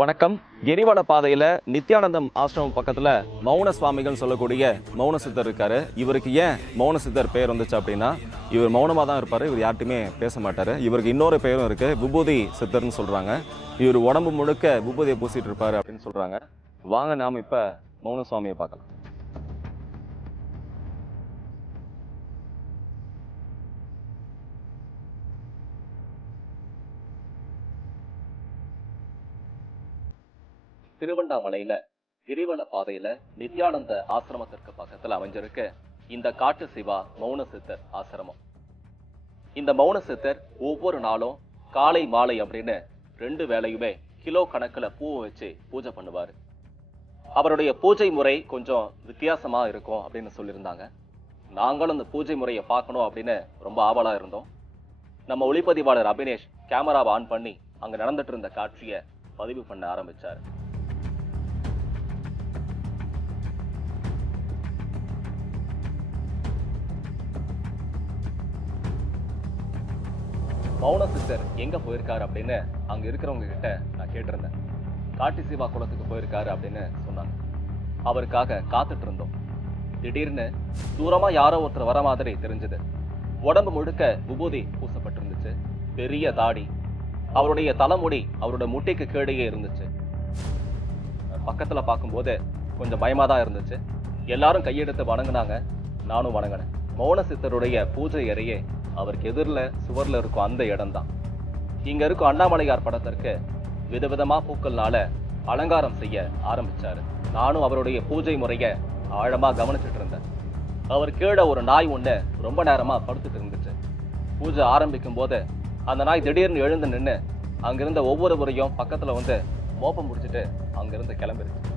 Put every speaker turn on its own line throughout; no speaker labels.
வணக்கம். கிரிவல பாதையில் நித்யானந்தம் ஆசிரமம் பக்கத்தில் மௌன சுவாமிகள் சொல்லக்கூடிய மௌன சித்தர் இருக்காரு. இவருக்கு ஏன் மௌன சித்தர் பேர் வந்துச்சு அப்படின்னா இவர் மௌனமாக தான் இருப்பார் இவர் யார்ட்டுமே பேச மாட்டார். இவருக்கு இன்னொரு பேரும் இருக்குது விபூதி சித்தர்னு சொல்கிறாங்க இவர் உடம்பு முழுக்க விபூதியை பூசிட்டு இருப்பார் அப்படின்னு சொல்கிறாங்க வாங்க நாம் இப்போ மௌன சுவாமியை பார்க்கலாம். திருவண்ணாமலையில கிரிவல பாதையில நித்யானந்த ஆசிரமத்திற்கு பக்கத்துல அமைஞ்சிருக்க இந்த காட்டு சிவா மௌன சித்தர் ஆசிரமம். இந்த மௌன சித்தர் ஒவ்வொரு நாளும் காலை மாலை அப்படின்னு ரெண்டு வேலையுமே கிலோ கணக்குல பூவை வச்சு பூஜை பண்ணுவாரு. அவருடைய பூஜை முறை கொஞ்சம் வித்தியாசமா இருக்கும் அப்படின்னு சொல்லியிருந்தாங்க. நாங்களும் அந்த பூஜை முறையை பார்க்கணும் அப்படின்னு ரொம்ப ஆவலா இருந்தோம். நம்ம ஒளிப்பதிவாளர் அபினேஷ் கேமராவை ஆன் பண்ணி அங்க நடந்துட்டு இருந்த காட்சியை பதிவு பண்ண ஆரம்பிச்சாரு. மௌன சித்தர் எங்க போயிருக்காரு அப்படின்னு அங்க இருக்கிறவங்க கிட்ட நான் கேட்டிருந்தேன். காட்டி சிவா குளத்துக்கு போயிருக்காரு அப்படின்னு சொன்னாங்க. அவருக்காக காத்துட்டு இருந்தோம். திடீர்னு தூரமா யாரோ ஒருத்தர் வர மாதிரி தெரிஞ்சது. உடம்பு முழுக்க உபூதி பூசப்பட்டிருந்துச்சு. பெரிய தாடி. அவருடைய தலைமுடி அவரோட முட்டைக்கு கீழேயே இருந்துச்சு. பக்கத்துல பார்க்கும்போது கொஞ்சம் பயமா தான் இருந்துச்சு. எல்லாரும் கையெடுத்து வணங்கினாங்க. நானும் வணங்கினேன். மௌன சித்தருடைய பூஜை அறையே அவருக்கு எதிரில் சுவரில் இருக்கும் அந்த இடம்தான். இங்கே இருக்கும் அண்ணாமலையார் படத்திற்கு விதவிதமாக பூக்கள்னால அலங்காரம் செய்ய ஆரம்பித்தார் நானும் அவருடைய பூஜை முறையை ஆழமாக கவனிச்சுட்டு இருந்தேன். அவர் கீழே ஒரு நாய் ஒன்று ரொம்ப நேரமாக படுத்துட்டு இருந்துச்சு. பூஜை ஆரம்பிக்கும் போது அந்த நாய் திடீர்னு எழுந்து நின்று அங்கிருந்த ஒவ்வொருவரையும் பக்கத்தில் வந்து மோப்பம் முடிச்சுட்டு அங்கிருந்து கிளம்பிருச்சு.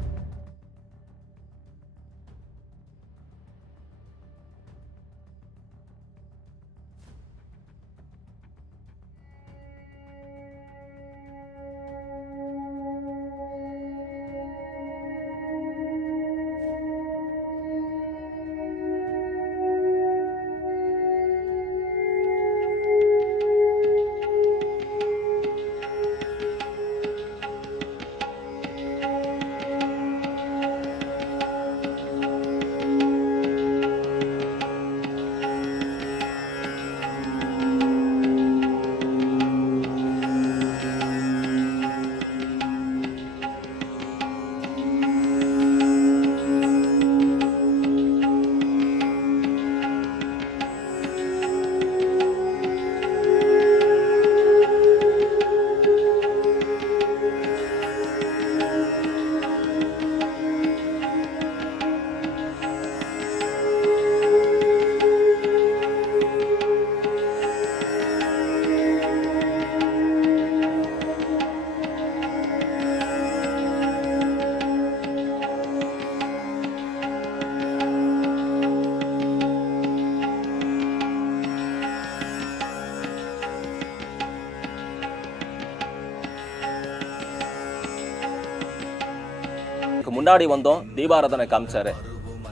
முன்னாடி வந்தோம் தீபாராதனை காமிச்சாரு.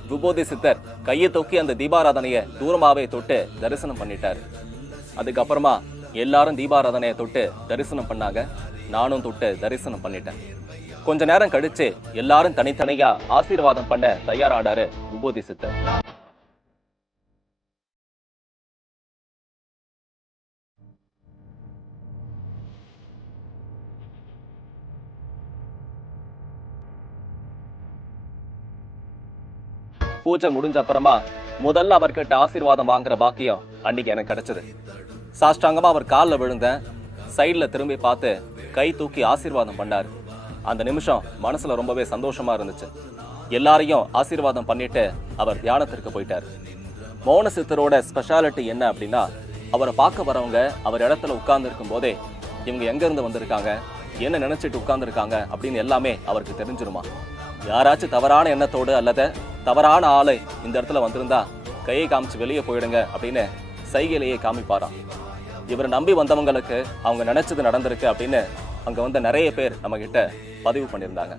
விபூதி சித்தர் கையை தூக்கி அந்த தீபாராதனையை தூரமாகவே தொட்டு தரிசனம் பண்ணிட்டாரு. அதுக்கப்புறமா எல்லாரும் தீபாராதனையை தொட்டு தரிசனம் பண்ணாங்க. நானும் தொட்டு தரிசனம் பண்ணிட்டேன். கொஞ்ச நேரம் கழிச்சு எல்லாரும் தனித்தனியா ஆசீர்வாதம் பண்ண தயாராடாரு விபூதி சித்தர். பூஜை முடிஞ்ச அப்புறமா முதல்ல அவர்கிட்ட ஆசீர்வாதம் வாங்குற பாக்கியம் அன்னைக்கு எனக்கு கிடைச்சது. சாஷ்டாங்கமாக அவர் காலில் விழுந்தேன் சைடில் திரும்பி பார்த்து கை தூக்கி ஆசீர்வாதம் பண்ணார். அந்த நிமிஷம் மனசுல ரொம்பவே சந்தோஷமா இருந்துச்சு. எல்லாரையும் ஆசீர்வாதம் பண்ணிட்டு அவர் தியானத்திற்கு போயிட்டார். மௌன சித்தரோட ஸ்பெஷாலிட்டி என்ன அப்படின்னா அவரை பார்க்க வரவங்க அவர் இடத்துல உட்கார்ந்துருக்கும் போதே இவங்க எங்கேருந்து வந்திருக்காங்க என்ன நினச்சிட்டு உட்கார்ந்துருக்காங்க அப்படின்னு எல்லாமே அவருக்கு தெரிஞ்சிருமா? யாராச்சும் தவறான எண்ணத்தோடு அல்லது தவறான ஆளு இந்த இடத்துல வந்திருந்தா கையை காமிச்சு வெளியே போயிடுங்க அப்படின்னு சைகையிலேயே காமிப்பாராம். இவரை நம்பி வந்தவங்களுக்கு அவங்க நினைச்சது நடந்திருக்கு அப்படின்னு அங்க வந்த நிறைய பேர் நம்ம கிட்ட பதிவு பண்ணியிருந்தாங்க.